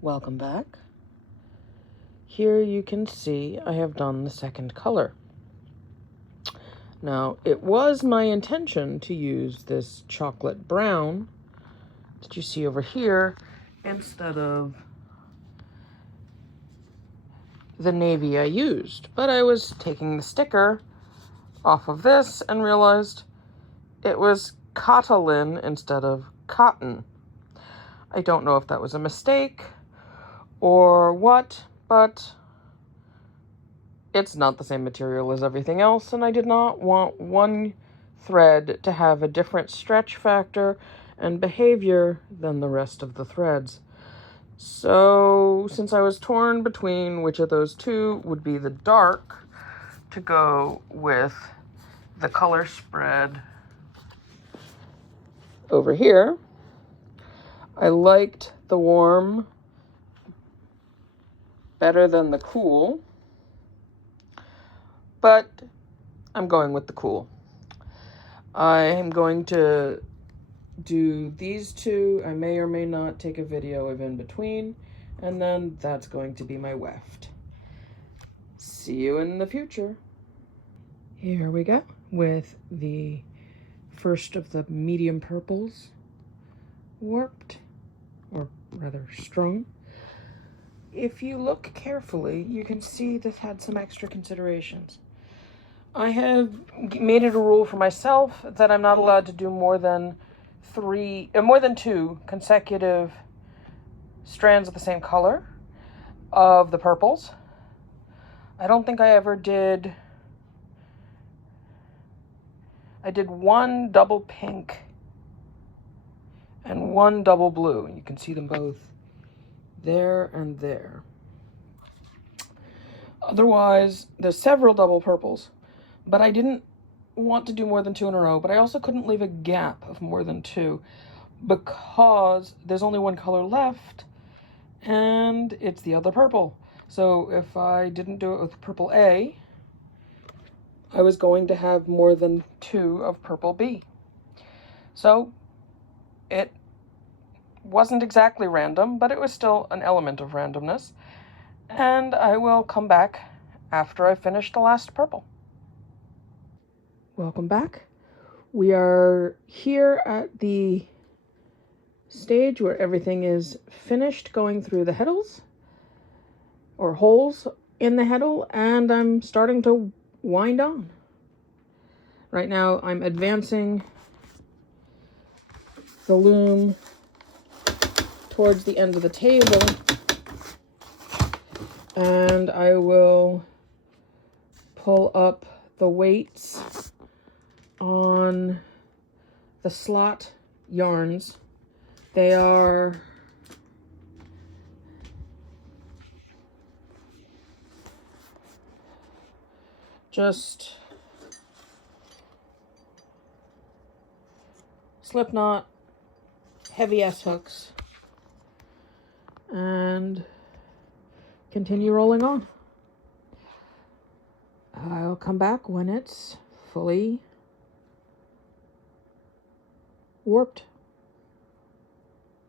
Welcome back. Here you can see I have done the second color. Now, it was my intention to use this chocolate brown that you see over here instead of the navy I used, but I was taking the sticker off of this and realized it was Catalin instead of cotton. I don't know if that was a mistake or what, but it's not the same material as everything else, and I did not want one thread to have a different stretch factor and behavior than the rest of the threads. So, since I was torn between which of those two would be the dark to go with the color spread over here, I liked the warm better than the cool, but I'm going with the cool. I am going to do these two. I may or may not take a video of in between, and then that's going to be my weft. See you in the future. Here we go with the first of the medium purples warped, or rather strung. If you look carefully, you can see this had some extra considerations. I have made it a rule for myself that I'm not allowed to do more than two consecutive strands of the same color of the purples. I don't think I ever did. I did one double pink and one double blue. You can see them both there and there. Otherwise, there's several double purples, but I didn't want to do more than two in a row, but I also couldn't leave a gap of more than two because there's only one color left, and it's the other purple. So if I didn't do it with purple A, I was going to have more than two of purple B. So it wasn't exactly random, but it was still an element of randomness. And I will come back after I finish the last purple. Welcome back. We are here at the stage where everything is finished going through the heddles, or holes in the heddle, and I'm starting to wind on. Right now I'm advancing the loom towards the end of the table, and I will pull up the weights on the slot yarns. They are just slip knot heavy S hooks, and continue rolling on. I'll come back when it's fully warped.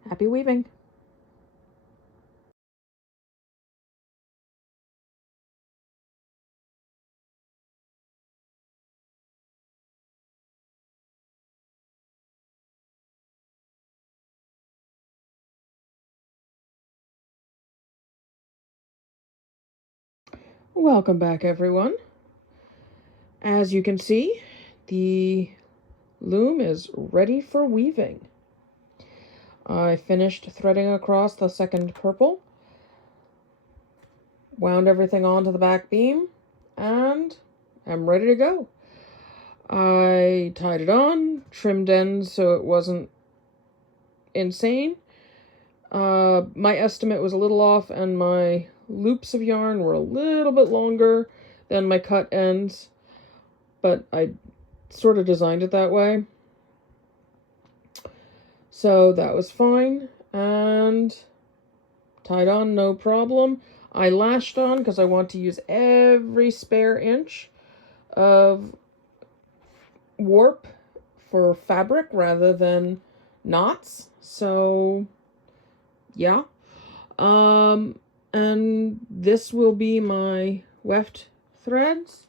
Happy weaving. Welcome back, everyone. As you can see, the loom is ready for weaving. I finished threading across the second purple, wound everything onto the back beam, and I'm ready to go. I tied it on, trimmed ends so it wasn't insane. My estimate was a little off, and my loops of yarn were a little bit longer than my cut ends, but I sort of designed it that way. So that was fine, and tied on no problem. I lashed on because I want to use every spare inch of warp for fabric rather than knots. So yeah, And this will be my weft threads.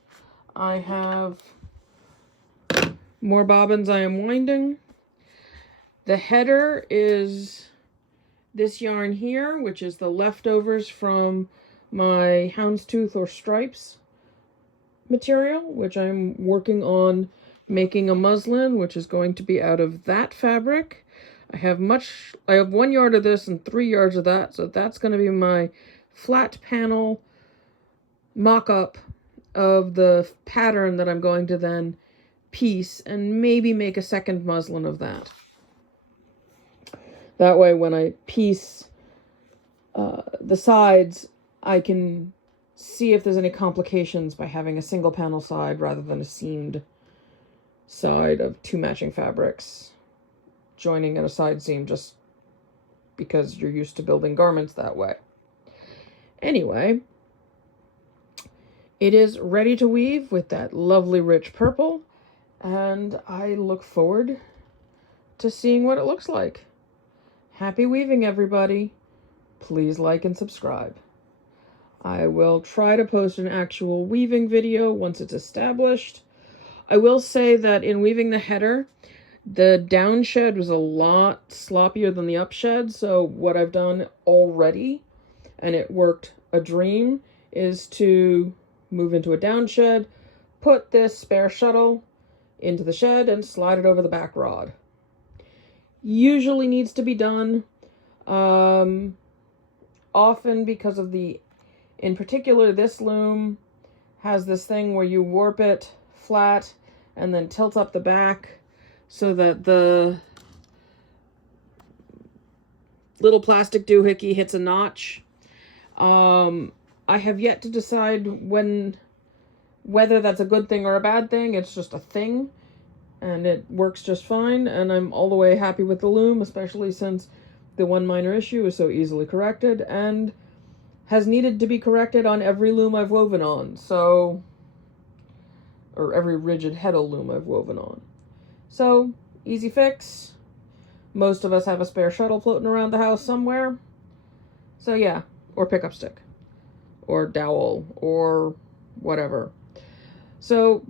I have more bobbins I am winding. The header is this yarn here, which is the leftovers from my houndstooth or stripes material, which I'm working on making a muslin, which is going to be out of that fabric. I have 1 yard of this and 3 yards of that, so that's going to be my flat panel mock-up of the pattern that I'm going to then piece and maybe make a second muslin of that. That way when I piece the sides, I can see if there's any complications by having a single panel side rather than a seamed side of 2 matching fabrics joining at a side seam, just because you're used to building garments that way. Anyway, it is ready to weave with that lovely rich purple, and I look forward to seeing what it looks like. Happy weaving, everybody. Please like and subscribe. I will try to post an actual weaving video once it's established. I will say that in weaving the header, the down shed was a lot sloppier than the up shed, so what I've done already, and it worked a dream, is to move into a down shed, put this spare shuttle into the shed, and slide it over the back rod. Usually needs to be done, often because of in particular, this loom has this thing where you warp it flat and then tilt up the back so that the little plastic doohickey hits a notch. I have yet to decide whether that's a good thing or a bad thing. It's just a thing, and it works just fine, and I'm all the way happy with the loom, especially since the one minor issue is so easily corrected, and has needed to be corrected on every loom I've woven on, or every rigid heddle loom I've woven on. So, easy fix. Most of us have a spare shuttle floating around the house somewhere. So yeah, or pickup stick, or dowel, or whatever. So,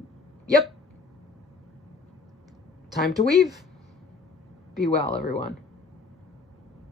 yep. Time to weave. Be well, everyone.